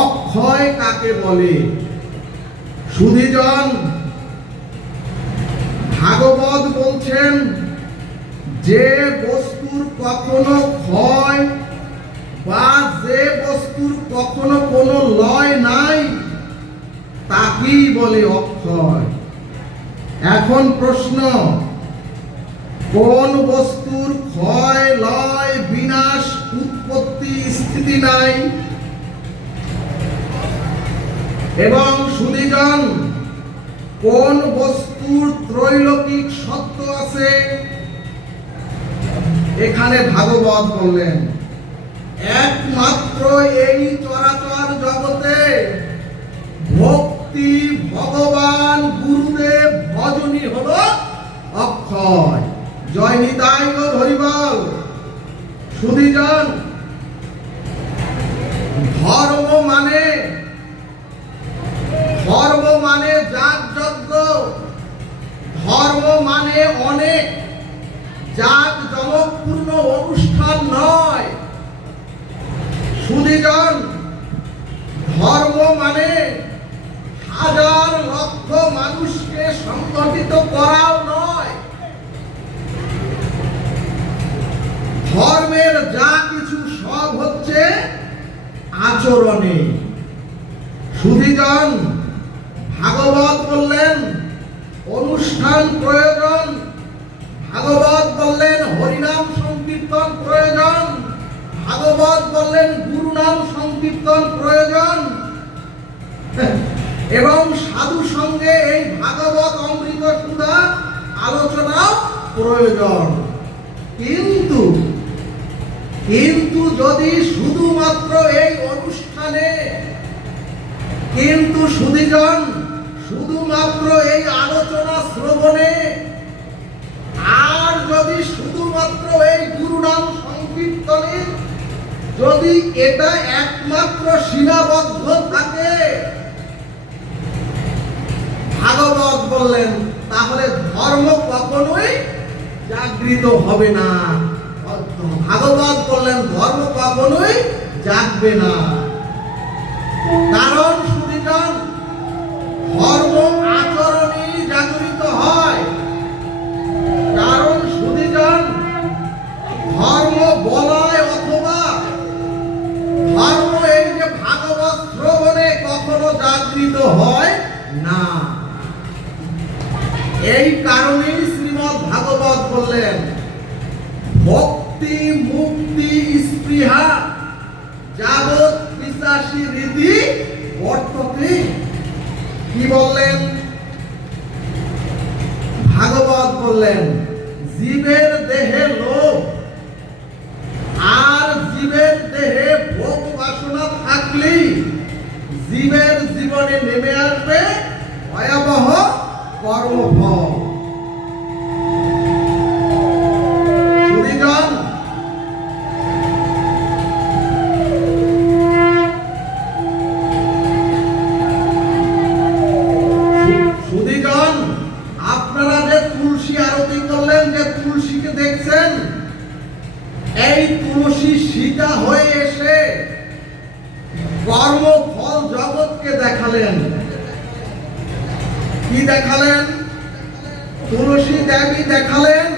অক্ষয় কাকে বলে? সুধীজন, ভাগবত বলছেন যে বস্তুর কখনো ক্ষয় বা যে বস্তুর কখনো কোনো লয় নাই তাকেই বলে অক্ষয়। এখন প্রশ্ন, কোন বস্তুর ক্ষয় লয় বিনাশ উৎপত্তি স্থিতি নাই? এবং সুধীজন, কোন বস্তুর ত্রৈলৌকিক সত্য আছে? এখানে ভাগবত বললেন একমাত্র এই চরাচর জগতে ভক্তি ভগবান গুরুদেব ভজনী হলো অক্ষয়। জয় নিতাই গৌর হরিবল। সুধীজন, ধর্ম মানে যাগযজ্ঞ, ধর্ম মানে অনেক জাঁকজমকপূর্ণ অনুষ্ঠান নয়। সুধীজন, ধর্ম মানে হাজার লক্ষ মানুষকে সংগঠিত করাও নয়। ধর্মের যা কিছু সব হচ্ছে আচরণে। সুধীজন, ভাগবত বললেন অনুষ্ঠান প্রয়োজন, ভাগবত বললেন হরিনাম সংকীর্তন প্রয়োজন, ভাগবত বললেন গুরু নাম সংকীর্তন প্রয়োজন, এবং সাধু সঙ্গে এই ভাগবত অমৃত সুধা আলোচনা প্রয়োজন। কিন্তু যদি শুধুমাত্র এই অনুষ্ঠানে, কিন্তু সুধীজন শুধুমাত্র এই আলোচনা শ্রবণে, আর যদি শুধুমাত্র এই গুরু নাম সংকীর্তনে যদি এটা একমাত্র সীমাবদ্ধ থাকে, ভাগবত বললেন তাহলে ধর্ম কখনোই জাগৃত হবে না। ভাগবত বললেন ধর্ম কখনোই জাগবে না। কারণ সুধীজন, ধর্ম আচরণেই জাগরিত হয়। কারণ সুধীজন, ধর্ম বলায় অথবা ধর্ম এই যে ভাগবত শ্রবণে কখনো জাগৃত হয় না। এই কারণেই শ্রীমদ্ ভাগবত বললেন ভক্তি মুক্তি স্পৃহা যাবৎ পিশাচী রীতি বর্ততে। কি বললেন? ভাগবত বললেন জীবের দেহে লোভ আর জীবের দেহে ভোগ বাসনা থাকলেই জীবের জীবনে নেমে আসবে ভয়াবহ কর্মফল। সুধীজন, আপনারা যে তুলসী আরতি করলেন, যে তুলসীকে দেখছেন, এই তুলসী সীতা হয়ে এসে কর্মফল জগৎকে দেখালেন। কি দেখালেন? তুলসী দেবী দেখালেন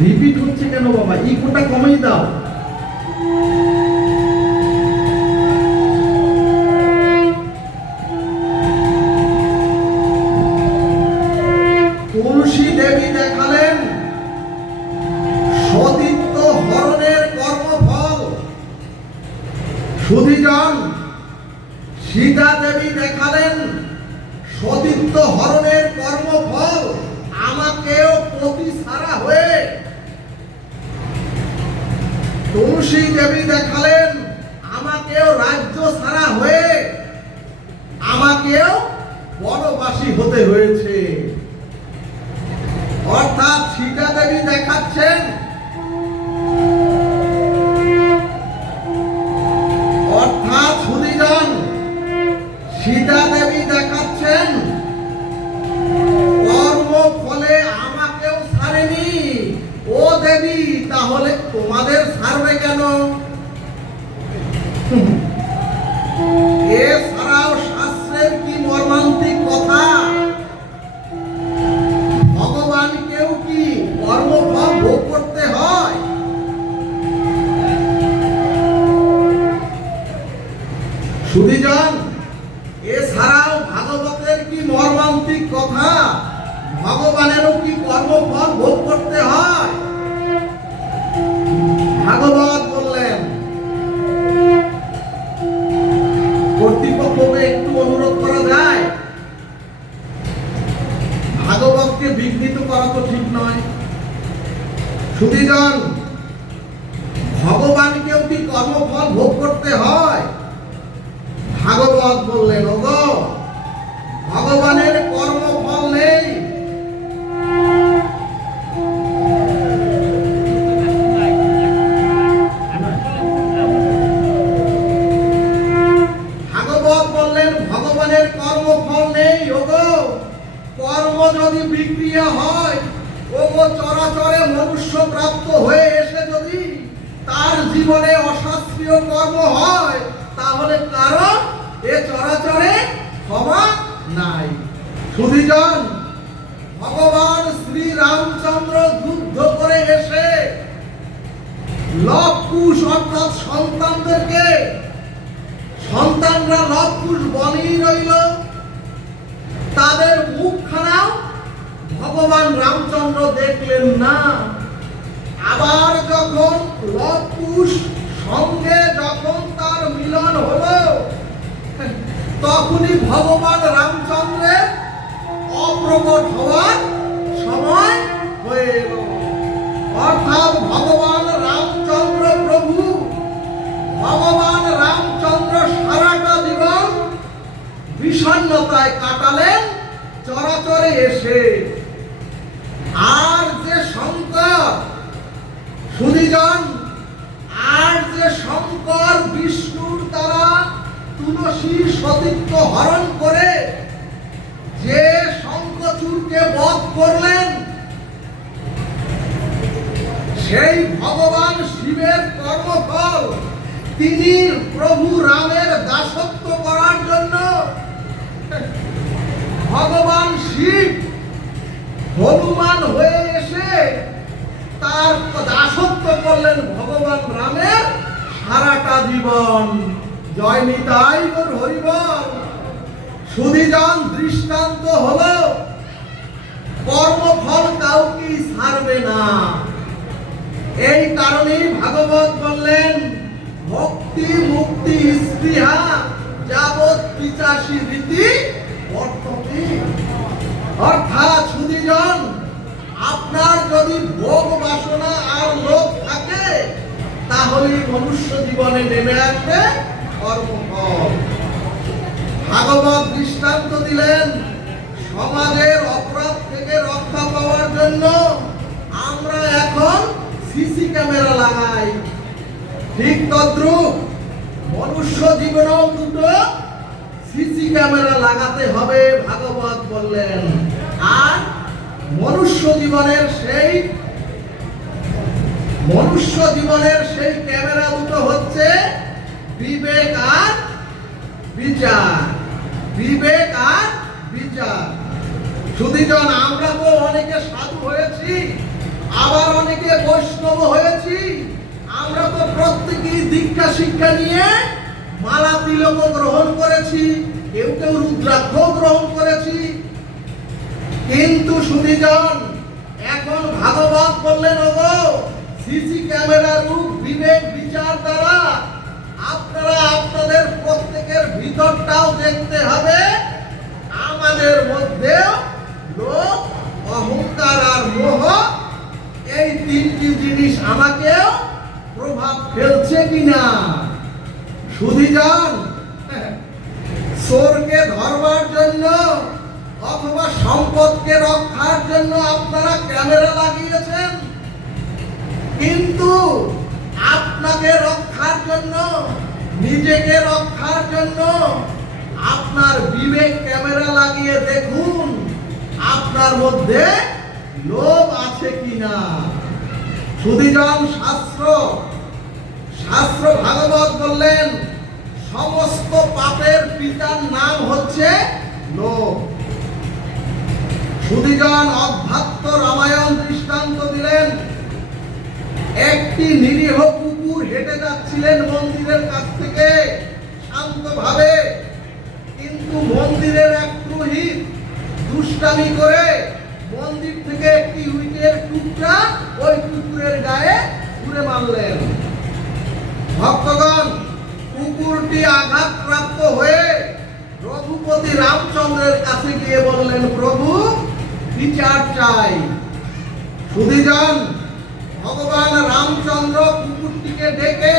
রিপিট হচ্ছে কেন বাবা? ইকোটা কমিয়ে দাও। তুলসী দেবী দেখালেন সতীত্ব হরণের কর্মফল। সুধীজন, সীতা দেবী দেখালেন সতীত্ব হরণের কর্মফল আমাকেও পতি ছাড়া হয়ে। তুলসী দেবী দেখালেন আমাকেও রাজ্য ছাড়া হয়ে, আমাকেও বনবাসী হতে হয়েছে। অর্থাৎ সীতা দেবী দেখাচ্ছেন সুধীজন, সীতা দেবী দেখাচ্ছেন কর্ম ফলে আমাকেও ছাড়েনি। ও দেবী, তাহলে তোমাদের ছাড়বে কেন? এছাড়াও শাস্ত্রের কি মর্মান্তিক কথা! ভগবানকেও কি কর্মফল ভোগ করতে হয়? সুধীজন, এছাড়াও ভাগবতের কি মর্মান্তিক কথা! ভগবানেরও কি কর্মফল ভোগ করতে হয়? ভাগবত বললেন, কর্তৃপক্ষকে একটু অনুরোধ করা যায়? ভাগবতকে বিঘ্নিত করা তো ঠিক নয়। সুধীজন, ভগবানকেও কি কর্মফল ভোগ করতে হয়? ভাগবত বললেন, ওগো, ভগবানের কর্মফল নেই। ভাগবত বললেন, ভগবানের কর্মফল নেই। ওগো, কর্ম যদি বিক্রিয়া হয়, ওগো, চরাচরে মনুষ্য প্রাপ্ত হয়ে এসে যদি তার জীবনে অশাস্ত্রীয় কর্ম হয়, তাহলে কারণ এ চরাচরে ক্ষমা নাই। সুধীজন, ভগবান শ্রী রামচন্দ্র যুদ্ধ করে এসে লবকুশ অর্থাৎ সন্তানদেরকে, সন্তানরা লবকুশ বনেই রইল, তাদের মুখখানাও ভগবান রামচন্দ্র দেখলেন না। আবার যখন লবকুশ সঙ্গে যখন তার মিলন হলো, তখনই ভগবান রামচন্দ্রের অপ্রকট হওয়ার সময় হয়ে এল। অর্থাৎ ভগবান রামচন্দ্র প্রভু, ভগবান রামচন্দ্র সারাটা জীবন বিষণ্ণতায় কাটালেন চরাচরে এসে। আর যে শঙ্কর, সুধীজন, আর যে শঙ্কর বিষ্ণুর দ্বারা তুলসী সতীত্ব হরণ করে যে শঙ্খচূড়কে বধ করলেন, সেই ভগবান শিবের কর্মফল তিনি প্রভু রামের দাসত্ব করার জন্য ভগবান শিব হনুমান হয়ে এসে তার দাসত্ব করলেন ভগবান রামের সারাটা জীবন। জয় নিতাই গৌর হরিবল। সুধীজন, দৃষ্টান্ত হলো কর্মফল কাউকে ছাড়বে না। এই কারণেই ভাগবত বললেন, ভক্তি মুক্তি স্পৃহা যাবৎ পিচাসী রীতি বর্ততে। অর্থাৎ সুধীজন, আপনার যদি ভোগ বাসনা আর লোভ থাকে, তাহলে মনুষ্য জীবনে নেমে আসবে কর্মফল। ভাগবত দৃষ্টান্ত দিলেন, সমাজের অপরাধ থেকে রক্ষা পাওয়ার জন্য আমরা এখন সিসি ক্যামেরা লাগাই। ঠিক তদ্রূপ মনুষ্য জীবনেও দুটো সিসি ক্যামেরা লাগাতে হবে, ভাগবত বললেন। আর মনুষ্য জীবনের সেই ক্যামেরা দুটো হচ্ছে বিবেক আর বিচার। বিবেক আর বিচার। সুধীজন, আমরা তো অনেকে সাধু হয়েছি, আবার অনেকে বৈষ্ণব হয়েছি। আমরা তো প্রত্যেকেই দীক্ষা শিক্ষা নিয়ে মালা তিলক গ্রহণ করেছি, কেউ কেউ রুদ্রাক্ষ গ্রহণ করেছি। কিন্তু সুধীজন, এখন ভাগবত বললেন, ওগো, সিসি ক্যামেরা রূপ বিবেক বিচার দ্বারা আপনারা আপনাদের প্রত্যেকের ভিতরটাও দেখতে হবে। আমাদের মধ্যেও লোভ, অহংকার আর মোহ, এই তিনটি জিনিস আমাকেও প্রভাব ফেলছে কিনা। সুধীজন, চোরকে ধরবার জন্য অথবা সম্পদকে রক্ষার জন্য আপনারা ক্যামেরা লাগিয়েছেন, কিন্তু আপনাকে রক্ষার জন্য, নিজেকে রক্ষার জন্য আপনার বিবেক ক্যামেরা লাগিয়ে দেখুন আপনার মধ্যে লোভ আছে কিনা। সুধীজন, শাস্ত্র ভাগবত বললেন সমস্ত পাপের পিতার নাম হচ্ছে লোভ। সুধীজন অধ্যাত্ম রামায়ণ দৃষ্টান্ত দিলেন। একটি নিরীহ কুকুর হেঁটে যাচ্ছিলেন মন্দিরের কাছ থেকে শান্তভাবে, কিন্তু মন্দিরের এক পুরোহিত দুষ্টামি করে মন্দির থেকে একটি ইটের টুকরা ওই কুকুরের গায়ে ছুঁড়ে মারলেন। ভক্তগণ, কুকুরটি আঘাতপ্রাপ্ত হয়ে রঘুপতি রামচন্দ্রের কাছে গিয়ে বললেন, প্রভু বিচার চাই। সুধীজন, ভগবান রামচন্দ্র কুকুরটিকে ডেকে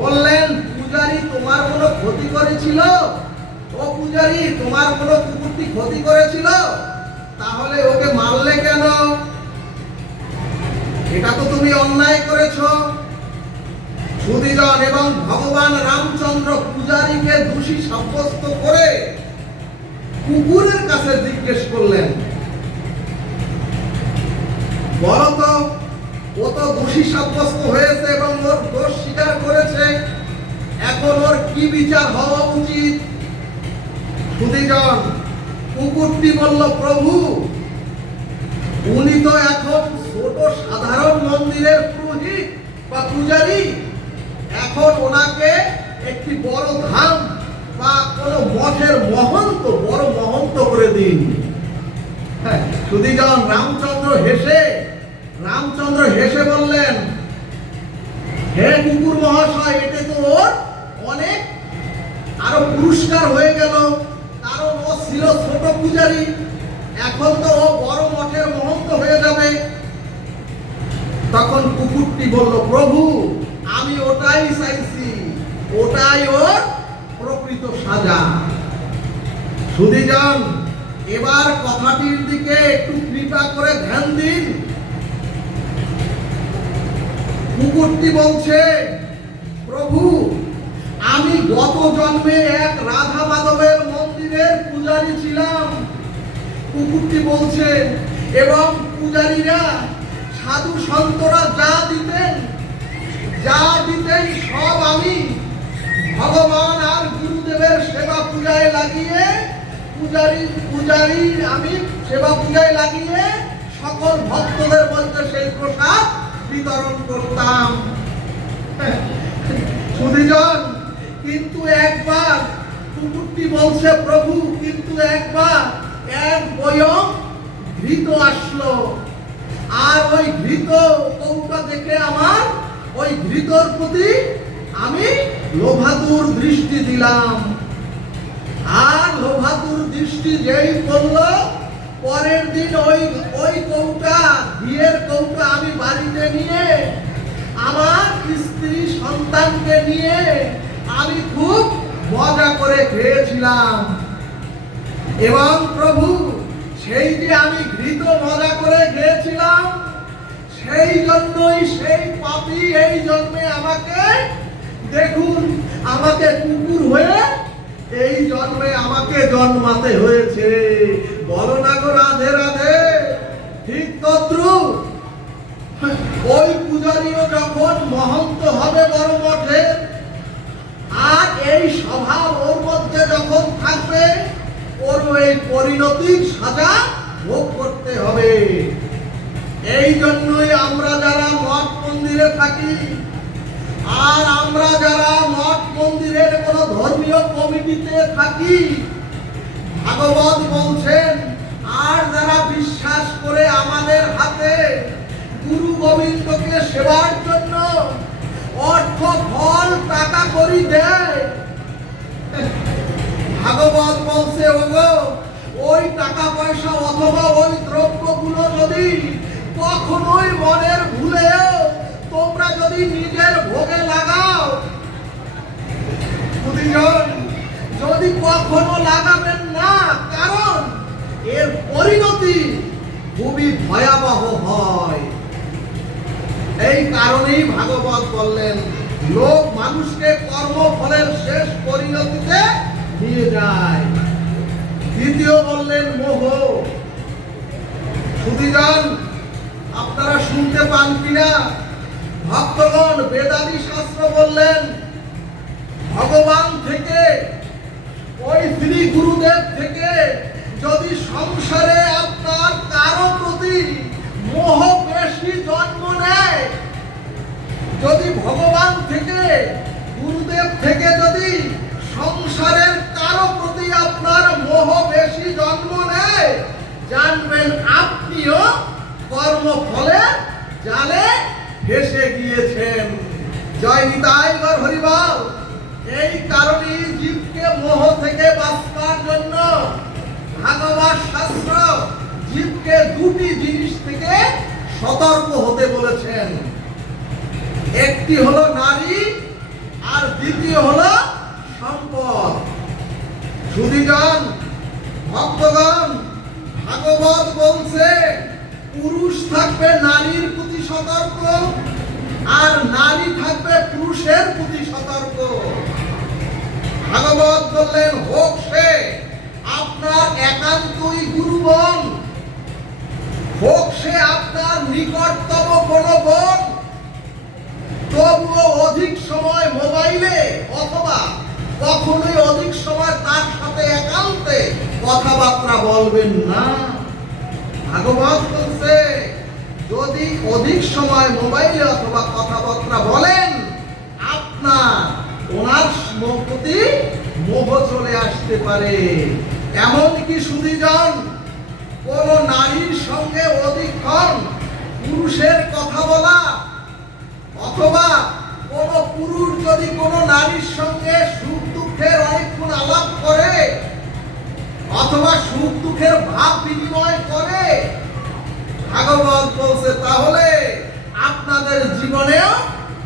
বললেন, পূজারী তোমার কোনো ক্ষতি করেছিল? ও পূজারী, তোমার কোনো কুকুরটি ক্ষতি করেছিল? তাহলে ওকে মারলে কেন? এটা তো তুমি অন্যায় করেছো। সুধীজন, এবং ভগবান রামচন্দ্র পূজারীকে দোষী সাব্যস্ত করে কুকুরের কাছে জিজ্ঞেস করলেন, বলতো ও তো দোষী সাব্যস্ত হয়েছে এবং ওর দোষ স্বীকার করেছে, এখন ওর কি বিচার হওয়া উচিত? সুধীজন, কুকুরটি বলল, প্রভু উনি তো এখন ছোট সাধারণ মন্দিরের পুরোহিত বা পূজারী, এখন ওনাকে একটি বড় ধাম বা কোন মঠের বড় মহন্ত করে দিন। সুধীজন, রামচন্দ্র হেসে বললেন, হে কুকুর মহাশয়, এতে তো ওর অনেক আরো পুরস্কার হয়ে গেল, কারণ ও ছিল ছোট পূজারী, এখন তো ও বড় মঠের মহন্ত হয়ে যাবে। তখন কুকুরটি বলল, প্রভু আমি ওটাই চাইছি, ওটাই ওর প্রকৃত সাজা। সুধীজন, এবার কথাটির দিকে একটু কৃপা করে ধ্যান দিন। কুকুরটি বলছে, প্রভু আমি গত জন্মে এক রাধা মাধবের মন্দিরের পূজারী ছিলাম। কুকুরটি বলছে, এবং পূজারীরা সাধু সন্তরা যা দিতেন সব আমি ভগবান আর গুরুদেবের সেবা পূজায় লাগিয়ে সকল ভক্তদের মধ্যে সেই প্রসাদ বিতরণ করতাম। সুধীজন, কিন্তু একবার, কুকুরটি বলছে, প্রভু কিন্তু একবার এক বয়ং ঘৃত আসলো, আর ওই ঘৃত কৌটা দেখে আমার ওই ঘৃতর প্রতি আমি লোভাতুর দৃষ্টি দিলাম, আর লোভাতুর দৃষ্টি যেই পড়লো, পরের দিন ওই কৌটা, ঘিয়ের কৌটা আমি বাড়িতে নিয়ে আমার স্ত্রী সন্তানকে নিয়ে আমি খুব মজা করে খেয়েছিলাম। এবং প্রভু সেই যে আমি ঘৃত মজা করে খেয়েছিলাম, সেই জন্যই সেই পাপী এই জন্মে আমাকে, দেখুন আমাকে কুকুর হয়ে এই জন্মে আমাকে জন্মাতে হয়েছে। বলো না গো রাধে রাধে। ঠিক তদ্রূপ ওই পূজারীও যখন মহন্ত হবে বড় মঠে, আর এই স্বভাব ওর মধ্যে যখন থাকবে, ওর এই পরিণতির সাজা ভোগ করতে হবে। এই জন্যই আমরা যারা মঠ মন্দিরে থাকি, আর আমরা যারা মঠ মন্দিরের কোন ধর্মীয় কমিটিতে থাকি, ভাগবত বলছেন, আর যারা বিশ্বাস করে আমাদের হাতে গুরু গোবিন্দকে সেবার জন্য অর্থ ফল টাকা করি দেয়, ভাগবত বলছে, ওগো ওই টাকা পয়সা অথবা ওই দ্রব্যগুলো যদি কখনোই মনের ভুলেও তোমরা যদি নিজের ভোগে লাগাও, যদি কখনো লাগাবেন না, কারণ এর পরিণতি খুবই ভয়াবহ হয়। এই কারণেই ভাগবত বললেন, লোক মানুষকে কর্মফলের শেষ পরিণতিতে নিয়ে যায়। দ্বিতীয় বললেন মোহ। সুধীজন, আপনারা শুনতে পান কিনা? ভক্তগণ, বেদাদি শাস্ত্র বললেন ভগবান থেকে, ওই শ্রী গুরুদেব থেকে যদি সংসারে আপনার কারো প্রতি মোহ বেশি জন্ম নেয়, যদি ভগবান থেকে, গুরুদেব থেকে যদি সংসারের কারো প্রতি আপনার মোহ বেশি জন্ম নেয়, জানবেন আপনিও কর্মফলে জালে ভেসে গিয়েছেন। জয় নিতাই গৌর হরিবল। এই কারণেই জীবকে মোহ থেকে বাঁচবার জন্য ভাগবত শাস্ত্র জীবকে দুটি জিনিস থেকে সতর্ক হতে বলেছেন। একটি হলো নারী, আর দ্বিতীয় হলো সম্পদ। সুধীগণ, ভক্তগণ, ভাগবত বলছে পুরুষ থাকবে নারীর প্রতি সতর্ক, আর নারী থাকবে পুরুষের প্রতি সতর্ক। ভাগবত বললেন, হোক সে আপনার একান্তই গুরুবন, হোক সে আপনার নিকটতম কোনো বোন, তবুও অধিক সময় মোবাইলে অথবা কখনোই অধিক সময় তার সাথে একান্তে কথাবার্তা বলবেন না। ভাগবত বলছে যদি অধিক সময় মোবাইলে অথবা কথাবার্তা বলেন, আপনার ওনার প্রতি মোহ চলে আসতে পারে। এমনকি সুধীজন, কোন নারীর সঙ্গে অধিকক্ষণ পুরুষের কথা বলা, অথবা কোন পুরুষ যদি কোন নারীর সঙ্গে সুখ দুঃখের অনেকক্ষণ আলাপ করে, অথবা সুখ দুঃখের ভাব বিনিময় করে, ভাগবত বলছে তাহলে আপনাদের জীবনেও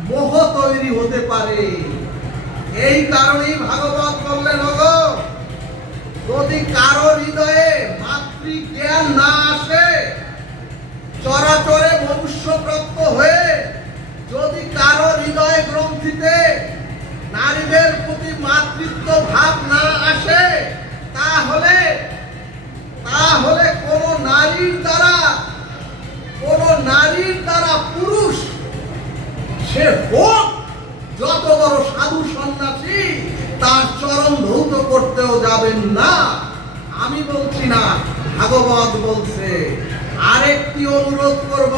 মোহ তৈরি হতে পারে। এই কারণেই ভাগবত বললেন, ওগো, যদি কারো হৃদয়ে মাতৃজ্ঞান না আসে, চরাচরে মনুষ্যপ্রাপ্ত হয়ে যদি কারো হৃদয় গ্রন্থিতে নারীদের প্রতি মাতৃত্ব ভাব না আসে, তাহলে কোন নারীর দ্বারা পুরুষ, সে হোক যত বড় সাধু সন্ন্যাসী, তার চরণ ধৌত করতেও যাবেন না। আমি বলছি না, ভাগবত বলছে। আরেকটি অনুরোধ করব,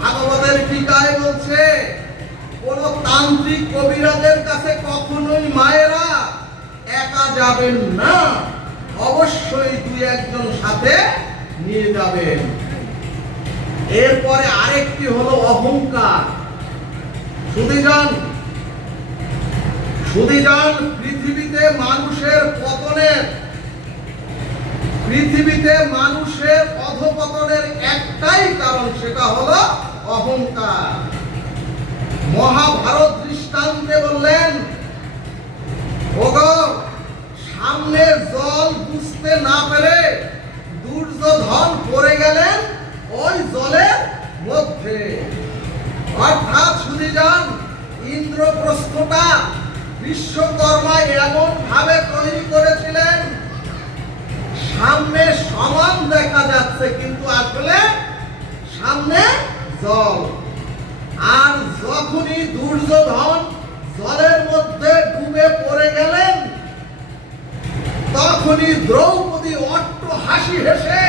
ভাগবতের টিকায় বলছে কোন তান্ত্রিক কবিরাজের কাছে কখনোই মায়েরা একা যাবেন না, অবশ্যই দুই একজন সাথে নিয়ে যাবেন। এরপরে আরেকটি হলো অহংকার। সুধীজন, পৃথিবীতে মানুষের অধঃপতনের একটাই কারণ, সেটা হলো অহংকার। মহাভারত দৃষ্টান্তে বললেন, ওগো, সামনে জল বুঝতে না পেরে দুর্যোধন পড়ে গেলেন ওই জলের মধ্যে। অর্থাৎ সুধীজন, ইন্দ্রপ্রস্থটা বিশ্বকর্মা এমন ভাবে তৈরি করেছিলেন, সামনে সমান দেখা যাচ্ছে কিন্তু আসলে সামনে জল। আর যখনই দুর্যোধন জলের মধ্যে ডুবে পড়ে গেলেন, তখনই দ্রৌপদী অট্ট হাসি হেসে,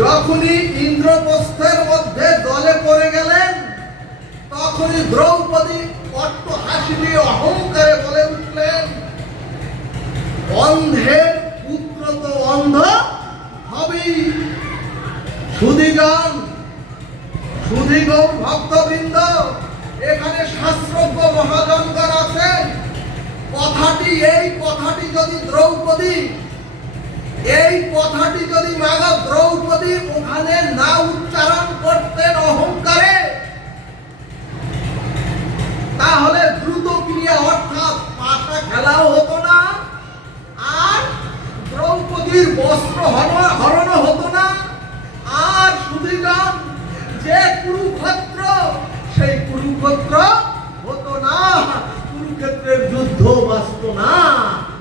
যখনই ইন্দ্রপ্রস্থের মধ্যে জলে পড়ে গেলেন, তখনই দ্রৌপদী অট্ট হাসি দিয়ে অহংকারে বলে উঠলেন, অন্ধের পুত্র তো অন্ধ হবেই। সুধীগণ, ভক্তবৃন্দ, এখানে শাস্ত্রজ্ঞ মহাজনগণ আছেন। এই কথাটি যদি মাগা দ্রৌপদী ওখানে না উচ্চারণ করতেন অহংকারে, তাহলে দ্রুত ক্রিয়া অর্থাৎ পাশা খেলাও হতো না, আর দ্রৌপদীর বস্ত্র হরণ হতো না, আর সুধীগণ, যে কুরুক্ষেত্র, সেই কুরুক্ষেত্র হতো না, কুরুক্ষেত্রের যুদ্ধ বাঁচত না।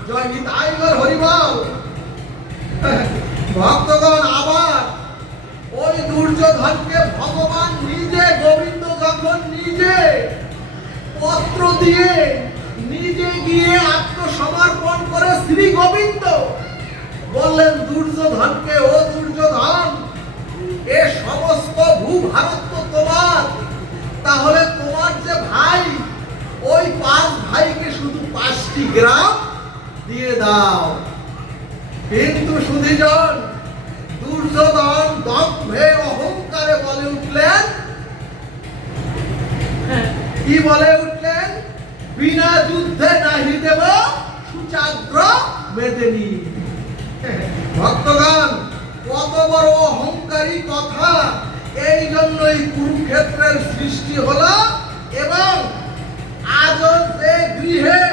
জয় নিতাই গৌর হরিবল। দুর্যোধনকে ভগবান নিজে, গোবিন্দ যখন নিজে পত্র দিয়ে নিজে গিয়ে আত্মসমর্পণ করে শ্রী গোবিন্দ বললেন দুর্যোধনকে, ও দুর্যোধন, এ সমস্ত ভূভারত তো তোমার, তাহলে তোমার যে ভাই, ওই 5 ভাইকে শুধু 5টি গ্রাম দিয়ে দাও। কিন্তু সুধীজন, দুর্যোধন দম্ভে অহংকারে বলে উঠলেন, কি বলে উঠলেন? বিনা যুদ্ধে নাহি দেব সুচাগ্র মেদিনী। ভক্তগণ, কত বড় অহংকারী কথা! এই জন্যই কুরুক্ষেত্রের সৃষ্টি হলো। এবং আজও যে গৃহে,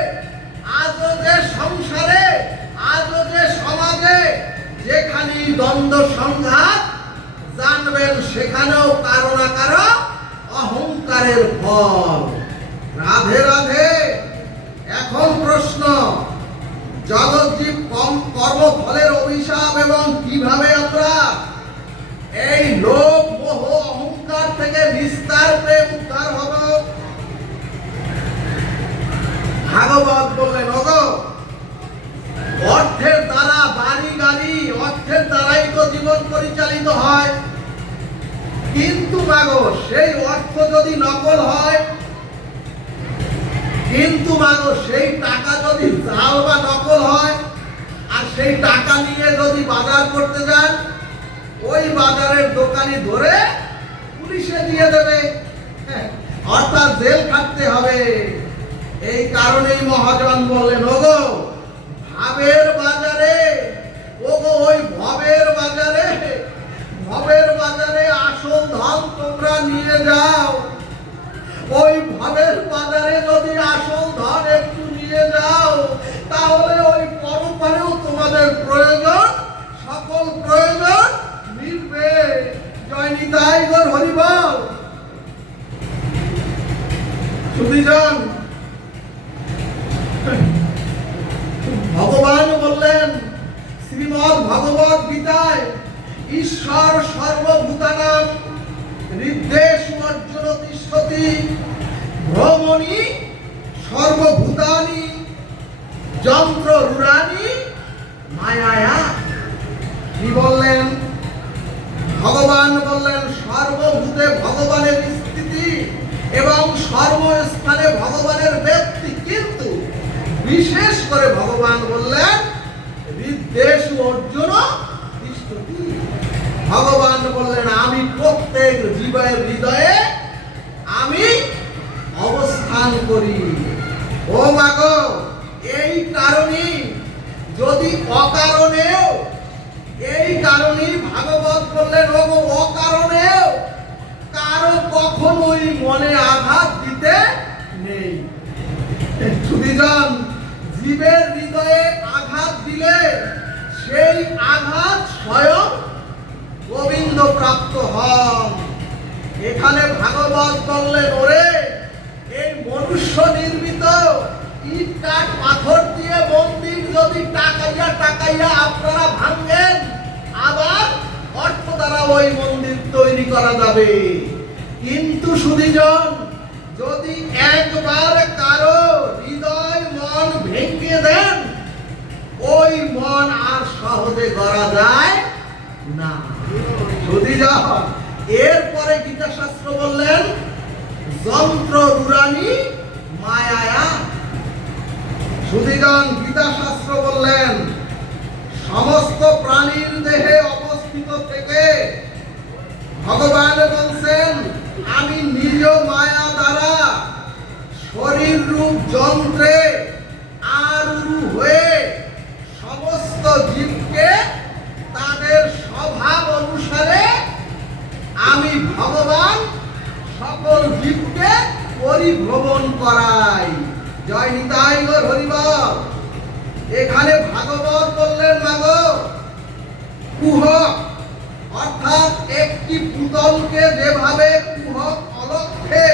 আজও যে সংসারে, আজও যে সমাজে যেখানে দ্বন্দ্ব সংঘাত জানবেন, সেখানেও কারো না কারো অহংকারের ফল। রাধে রাধে। এখন প্রশ্ন, জগৎজীব কর্মফলের অভিশাপ এবং কিভাবে আমরা এই লোভ মোহ অহংকার থেকে নিস্তার পেয়ে উদ্ধার হব? ভাগবত বললেন, ওগো, অর্থের দ্বারা বাড়ি গাড়ি, অর্থের দ্বারাই তো জীবন পরিচালিত হয়। কিন্তু মাগো, সেই অর্থ যদি নকল হয়, কিন্তু মাগো সেই টাকা যদি জাল বা নকল হয়, আর সেই টাকা নিয়ে যদি বাজার করতে যান, ওই বাজারের দোকানি ধরে পুলিশে দিয়ে দেবে, অর্থাৎ জেল খাটতে হবে। এই কারণেই মহাজন বললেন, ওগো ভাবের বাজারে, ওগো ওই ভবের বাজারে, ভবের বাজারে আসল ধন তোমরা নিয়ে যাও। ওই ভবের বাজারে যদি আসল ধন একটু নিয়ে যাও, তাহলে ওই পরপারেও তোমাদের প্রয়োজন, সকল প্রয়োজন মিটবে। জয় নিতাই গৌর হরি বল। সুধীজন, ভগবান বললেন শ্রীমদ্ ভগবত গীতায়, ঈশ্বর সর্বভূতানাং হৃদ্দেশু অর্জুন তিষ্ঠতি ভ্রমণি সর্বভূতানি যন্ত্র রূঢ়ানি মায়ায়া। কি বললেন? ভগবান বললেন সর্বভূতে ভগবানের স্থিতি এবং সর্বস্থানে ভগবানের ব্যক্তি। কিন্তু বিশেষ করে ভগবান বললেন হৃদ্দেশু অর্জুন তিষ্ঠতি। ভগবান বললেন আমি প্রত্যেক জীবের হৃদয়ে আমি অবস্থান করি। ও মাগো, এই কারণেই যদি অকারণেও, এই কারণেই ভাগবত বললেন, ও অকারণেও কারো কখনোই মনে আঘাত দিতে নেই। সুধীজন, জীবের হৃদয়ে আঘাত দিলে সেই আঘাত স্বয়ং গোবিন্দ প্রাপ্ত হন। এখানে ভাগবত বললেন, ওরে এই মনুষ্য নির্মিত ইট কাঠ পাথর দিয়ে মন্দির যদি টাকাইয়া টাকাইয়া আপনারা ভাঙেন, আবার অর্থ দ্বারা ওই মন্দির তৈরি করা যাবে। কিন্তু সুধীজন, যদি একবার কারো হৃদয় মন ভেঙে দেন, ওই মন আর সহজে গড়া যায় না। সুধীজন, এরপরে গীতা শাস্ত্র বললেন যন্ত্র রূঢ়ানি মায়ায়া। সুধীজন, গীতা শাস্ত্র বললেন সমস্ত প্রাণীর দেহে অবস্থিত থেকে ভগবান বলছেন আমি নিজ মায়া দ্বারা শরীর রূপ যন্ত্রে আরূঢ় হয়ে সমস্ত জীবকে তাদের স্বভাব অনুসারে আমি ভগবান সকল জীবকে পরিভ্রমণ করাই। জয় নিতাই গৌর হরি বল। এখানে ভাগবত বললেন, মাগো কুহক, অর্থাৎ একটি পুতলকে যেভাবে কুহক অলক্ষে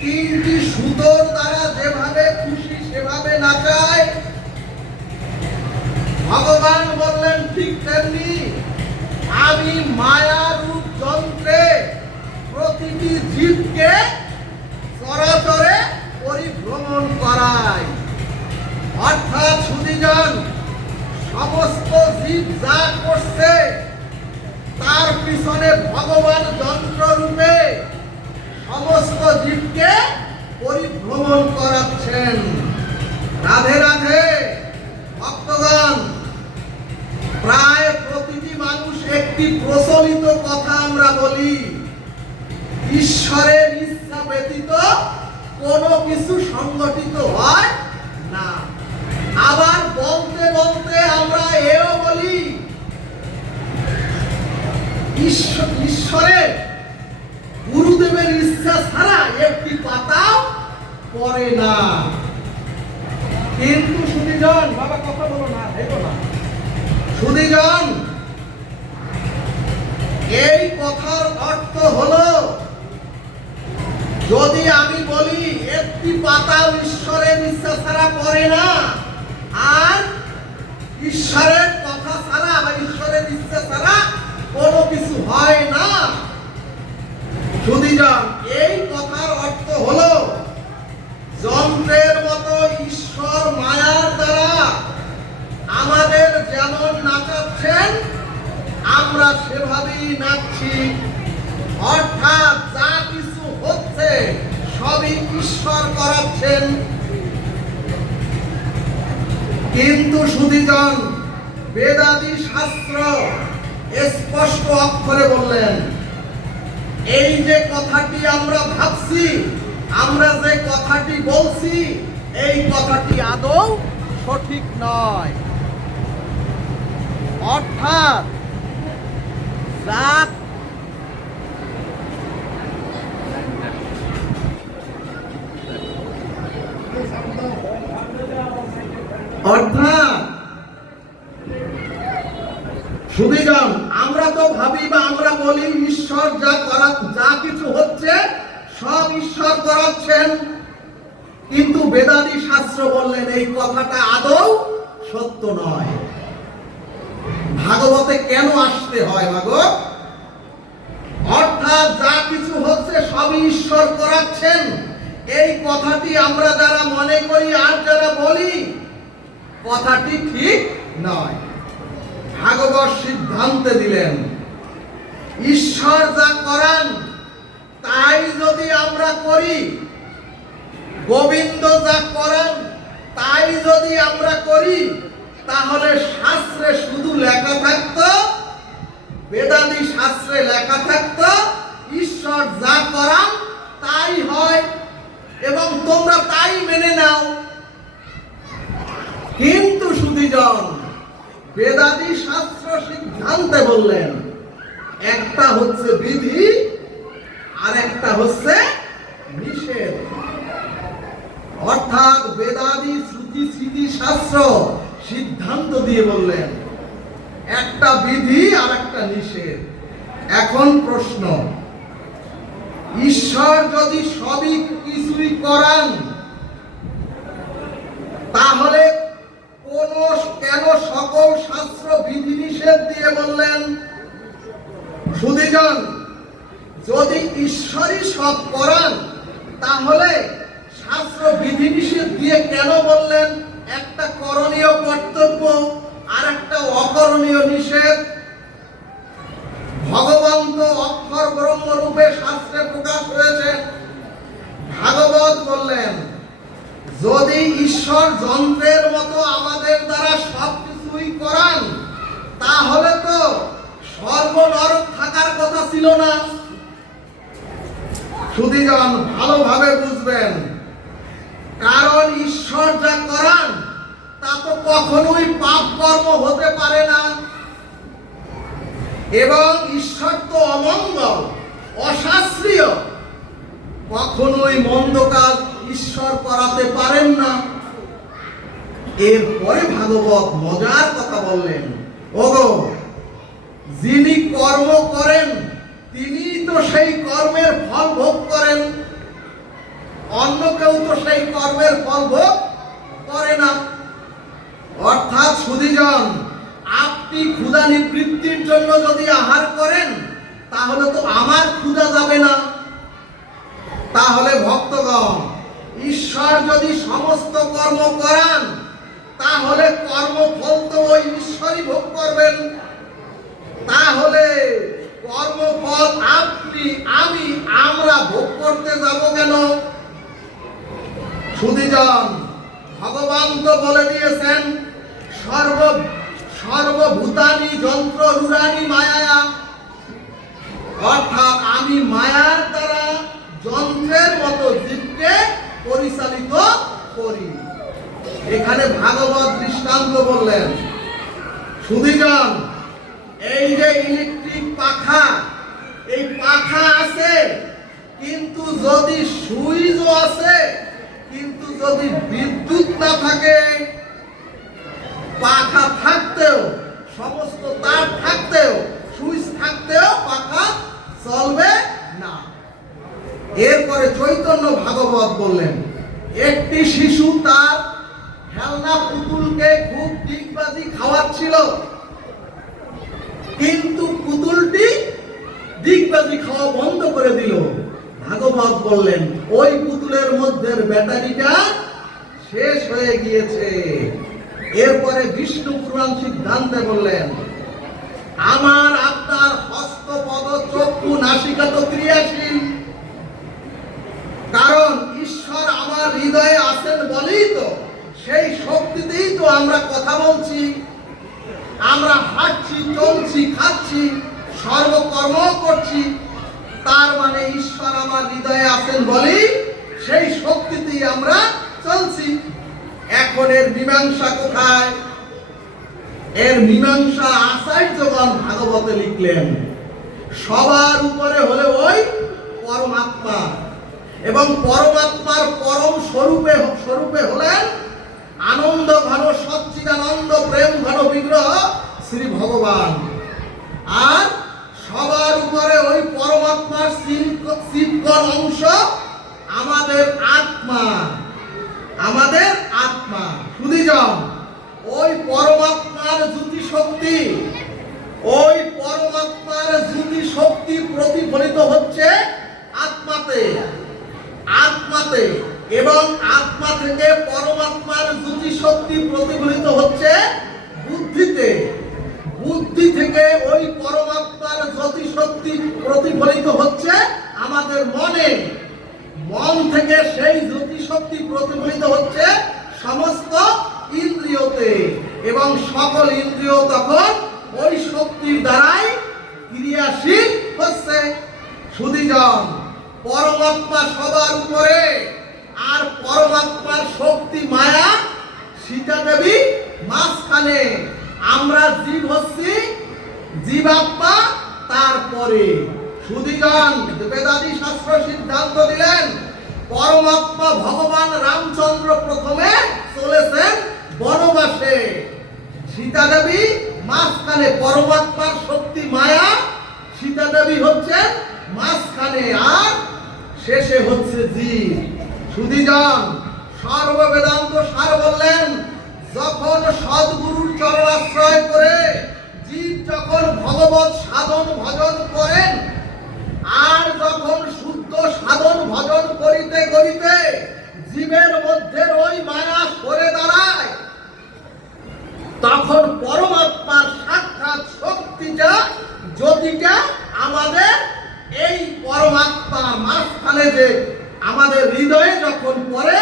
3টি সুতোর দ্বারা যেভাবে খুশি সেভাবে নাচায়, ভগবান বললেন ঠিক তেমনি আমি মায়া রূপ যন্ত্র জীব যা করছে তার পিছনে ভগবান যন্ত্ররূপে সমস্ত জীবকে পরিভ্রমণ করাচ্ছেন। রাধে রাধে ভক্তগণ, প্রায় প্রতিটি মানুষ একটি প্রচলিত কথা আমরা বলি, ঈশ্বরের ইচ্ছা ব্যতীত কোনো কিছু সংগঠিত হয় না। আবার বলতে বলতে আমরা এও বলি ঈশ্বরের গুরুদেবের ইচ্ছা ছাড়া একটি পাতাও পড়ে না। কিন্তু সুধীজন, বাবা কথা বলো না, হেঁটো না। সুধীজন, এই কথার অর্থ হলো, যদি আমি বলি একটি পাতাও ঈশ্বরের ইচ্ছা ছাড়া পড়ে না, আর ঈশ্বরের কথা ছাড়া বা ঈশ্বরের ইচ্ছা ছাড়া কোনো কিছু হয় না, সুধীজন, এই কথার অর্থ হলো যন্ত্রের মতো ঈশ্বর মায়ার দ্বারা আমাদের যেমন নাচাচ্ছেন আমরা সেভাবেই নাচছি। অর্থাৎ যা কিছু হচ্ছে সবই ঈশ্বর করাচ্ছেন। কিন্তু সুধীজন, বেদাদি শাস্ত্র স্পষ্ট অক্ষরে বললেন, এই যে কথাটি আমরা ভাবছি, আমরা যে কথাটি বলছি, এই কথাটি আদৌ সঠিক নয়। অর্থাৎ সুধীজন, আমরা তো ভাবি বা আমরা বলি ঈশ্বর যা কিছু হচ্ছে সব ঈশ্বর করাচ্ছেন, কিন্তু বেদাদি শাস্ত্র বললেন এই কথাটা আদৌ সত্য নয়। ভাগবতে কেন আসতে হয় মাগো? অর্থাৎ যা কিছু হচ্ছে সবই ঈশ্বর করাচ্ছেন, এই কথাটি আমরা যারা মনে করি আর যারা বলি, কথাটি ঠিক নয়। ভাগবত সিদ্ধান্তে দিলেন ঈশ্বর যা করান তাই যদি আমরা করি, গোবিন্দ যা করান তাই যদি আমরা করি, তাহলে শাস্ত্রে শুধু লেখা থাকতো, বেদাদি শাস্ত্রে লেখা থাকতো ঈশ্বর যা করান তাই হয় এবং তোমরা তাই মেনে নাও। কিন্তু সুধীজন, বেদাদি শাস্ত্র সিদ্ধান্তে বললেন একটা হচ্ছে বিধি আর একটা হচ্ছে নিষেধ। অর্থাৎ বেদাদি শ্রুতি স্মৃতি শাস্ত্র সিদ্ধান্ত দিয়ে বললেন একটা বিধি আর একটা নিষেধ। এখন প্রশ্ন, ঈশ্বর যদি সবই কিছুই করান, তাহলে কেন সকল শাস্ত্র বিধি নিষেধ দিয়ে বললেন? সুধীজন, যদি ঈশ্বরই সব করান, তাহলে শাস্ত্র বিধি নিষেধ দিয়ে কেন বললেন একটা করণীয় কর্তব্য আর একটা অকরণীয় নিষেধ? ভগবান তো অক্ষর ব্রহ্ম রূপে শাস্ত্রে প্রকাশ হয়েছে। ভাগবত বললেন যদি ঈশ্বর যন্ত্রের মতো আমাদের দ্বারা সবকিছুই করান, তাহলে তো স্বর্গ নরক থাকার কথা ছিল না। সুধীজন, ভালোভাবে বুঝবেন, কারণ ঈশ্বর যা করান তা তো কখনোই পাপ কর্ম হতে পারে না, এবং ঈশ্বর তো অমঙ্গল অশাস্ত্রীয়, কখনোই মন্দ কাজ ঈশ্বর করাতে পারেন না। এরপরে ভাগবত মজার কথা বললেন, ওগো, যিনি কর্ম করেন তিনি তো সেই কর্মের ফল ভোগ করেন, অন্য কেউ তো সেই কর্মের ফল ভোগ করে না। অর্থাৎ সুধীজন, আপনি ক্ষুধা নিবৃত্তির জন্য যদি আহার করেন, তাহলে তো আমার ক্ষুধা যাবে না। তাহলে ভক্তগণ, ঈশ্বর যদি সমস্ত কর্ম করান, তাহলে তাহলে কর্মফল তো ওই ঈশ্বরই ভোগ করবেন। তাহলে কর্মফল আপনি, আমি, আমরা ভোগ করতে যাব কেন? সুধীজন, ভগবান তো বলে দিয়েছেন সর্বভূতানি যন্ত্র রূঢ়ানি মায়া, অর্থাৎ আমি মায়ার দ্বারা যন্ত্রের মতো জীবকে পরিচালিত করি। এখানে ভাগবত দৃষ্টান্ত বললেন। সুধীজন, এই যে ইলেকট্রিক পাখা, এই পাখা আছে কিন্তু যদি সুইচও আছে, কিন্তু যদি বিদ্যুৎ না থাকে, পাখা থাকতেও, সমস্ত তার থাকতেও, সুইচ থাকতেও পাখা চলবে না। এরপরে চৈতন্য ভাগবত বললেন, একটি শিশু তার খেলনা পুতুলকে খুব ডিগবাজি খাওয়াচ্ছিল, কিন্তু পুতুলটি ডিগবাজি খাওয়া বন্ধ করে দিল। ভাগবত বললেন, ওই পুতুলের মধ্যে ব্যাটারিটা শেষ হয়ে গিয়েছে। এরপরে বিষ্ণু পুরাণ সিদ্ধান্তে বললেন, আমার আপনার হস্ত, পদ, চক্ষু, নাসিকা তো ক্রিয়াশীল, কারণ ঈশ্বর আমার হৃদয়ে আছেন বলেই তো, সেই শক্তিতেই তো আমরা কথা বলছি, আমরা হাঁটছি, চলছি, খাচ্ছি, সর্বকর্ম করছি। তার মানে ঈশ্বর আমার হৃদয়ে আছেন বলেই সেই শক্তিতেই আমরা চলছি। এখন এর মীমাংসা কোথায়? এর মীমাংসা আচার্যগণ ভাগবতে লিখলেন, সবার উপরে হলে ওই পরমাত্মা, এবং পরমাত্মার পরম স্বরূপে হলেন আনন্দ ঘন সচ্চিদানন্দ প্রেম ঘন বিগ্রহ শ্রী ভগবান। আর সবার উপরে ওই পরমাত্মার শিবগণ অংশ আমাদের আত্মা, আমাদের আত্মা। সুধীজন, ওই পরমাত্মার জ্যোতি শক্তি, ওই পরমাত্মার জ্যোতি শক্তি প্রতিফলিত হচ্ছে আত্মাতে, আত্মাতে, এবং আত্মা থেকে পরমাত্মার জ্যোতি শক্তি প্রতিফলিত হচ্ছে বুদ্ধিতে, বুদ্ধি থেকে ওই পরমাত্মার জ্যোতি শক্তি প্রতিফলিত হচ্ছে আমাদের মনে, মন থেকে সেই জ্যোতি শক্তি প্রতিফলিত হচ্ছে সমস্ত ইন্দ্রিয়তে, এবং সকল ইন্দ্রিয় তখন ওই শক্তির দ্বারাই ক্রিয়াশীল হচ্ছে। সুধীজন, পরমাত্মা সবার উপরে, আর পরমাত্মার শক্তি মায়া সীতা দেবী মাঝখানে, আমরা জীব হচ্ছি, জীবাত্মা তারপরে। সুধীজন, বেদাদি শাস্ত্র সিদ্ধান্ত দিলেন, পরমাত্মা ভগবান রামচন্দ্র প্রথমে চলেছেন বনবাসে, সীতা দেবী মাঝখানে, পরমাত্মার শক্তি মায়া, সীতা দেবী হচ্ছেন মাঝখানে, আর শেষে হচ্ছে জীব। সুধীজন, সর্ববেদান্ত সার বললেন, যখন সদ্গুরুর চরণাশ্রয় করে জীব যখন ভগবত সাধন ভজন করেন, আর যখন শুদ্ধ সাধন ভজন করিতে করিতে জীবের মধ্যে ওই মায়া সরে দাঁড়ায়, তখন পরমাত্মার সাক্ষাৎ শক্তিটা, জ্যোতিটা আমাদের এই পরমাত্মার মাঝখানে যে আমাদের হৃদয়ে যখন পড়ে,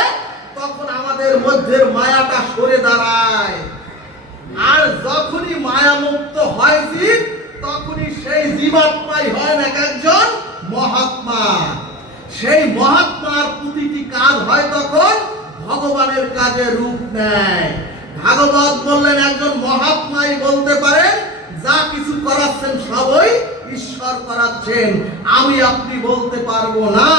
তখন আমাদের মধ্যে মায়াটা সরে দাঁড়ায়। আর যখনই মায়া মুক্ত হয় জীব, তখনই সেই জীবাত্মাই হয় এক একজন মহাত্মা। সেই মহাত্মার প্রতিটি কাজ হয় তখন ভগবানের কাজে রূপ নেয়। ভাগবত বললেন, একজন মহাত্মাই বলতে পারেন, যা কিছু করাচ্ছেন সবই ঈশ্বর করাচ্ছেন, আমি আপনি বলতে পারবো না।